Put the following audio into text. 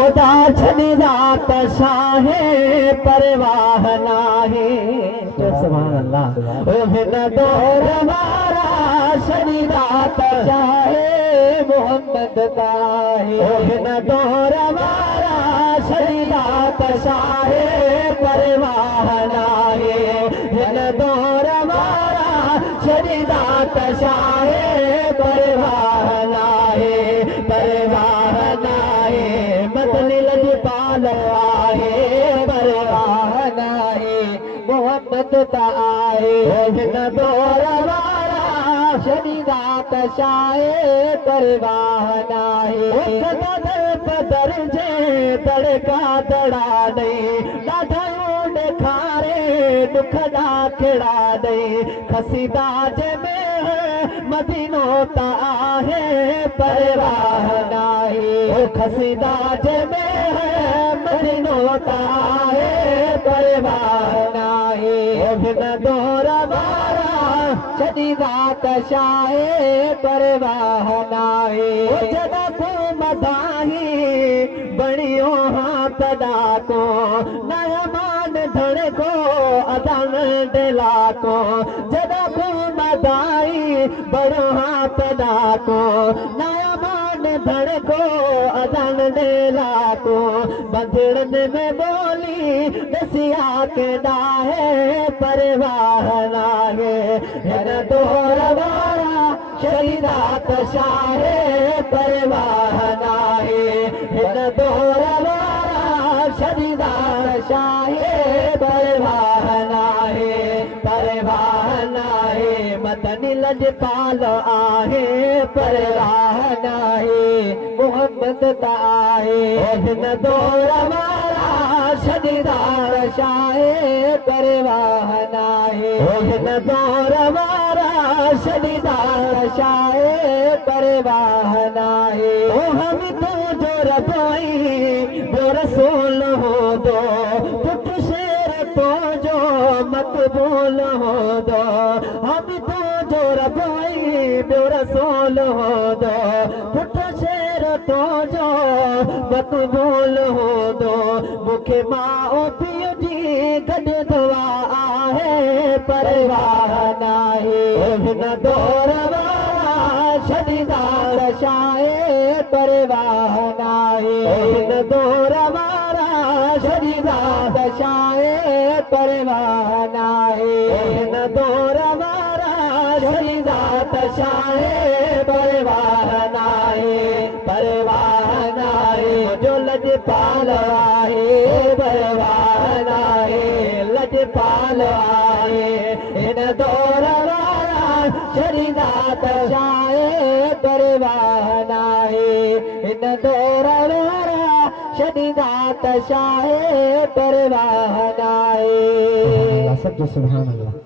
ओदा छॾींदा त शाहे परवाह नाहे। सुभान अल्लाह। ओ हिन दौर वारा छॾींदा त शाहे मोहम्मद ताहे। ओ हिन दौर वारा छॾींदा त शाहे परवाह नाहे। हिन दौर वारा छॾींदा त शाहे परवाह नाहे। परवाह नाहे मदनी लजपाल आहे परवाह नाहे मोहम्मद ताहे। हिन दौर वारा छॾींदा त शाहे परवाह नाहे। बदर जे तड़का दड़ा ॾेई ॾाढा ॾेखारे दुख ॾाखिड़ा ॾेई खसीदा जंहिंमें मदीनो त आहे परवाह नाहे। खसीदा जंहिंमें मदीनो त आहे परवाह नाहे। हिन दौर वारा छॾींदा त शाहे परवाह नाहे। जॾहिं को मदाही बणियो हाँ तदा को नया मान धड़ को अदान दिला को। जॾहिं को मदाही बड़ो हाँ तदा को नया मान धड़ को अदान दिला को। बंधड़न में बोली दसिया के डाहे परवाह नाहे। हिन दौर वारा छॾींदा त शाहे परवाह नाहे। हिन दौर वारा छॾींदा त शाहे परवाह नाहे। परवाह नाहे मदनी लजपाल आहे परवाह नाहे मोहम्मद ताहे। हिन दौर वारा छॾींदा त शाहे परवाह नाहे। हिन दौर वारा छॾींदा त शाहे परवाह नाहे। हम तुंहिंजो रबोई ॿियो रसूल हूंदो पुट शेर तुंहिंजो मक़बूल हूंदो। हम तुंहिंजो रबोई ॿियो रसूल हूंदो पुट शेर तुंहिंजो मक़बूल हूंदो। मूंखे माउ पीउ जी गॾु दुआ आहे परवाह नाहे। हिन दौर वारा छॾींदा त शाहे परवाह नाहे। हिन दौर वारा छॾींदा त शाहे परवाह नाहे। हिन दौर वारा छॾींदा त शाहे परवाह नाहे। परवाह नाहे जो लजपाल आहे परवाह नाहे लजपाल आहे। हिन दौर वारा छॾींदा त शाहे परवाह नाहे। हिन दौर वारा छॾींदा त शाहे परवाह नाहे। सुभान अल्लाह।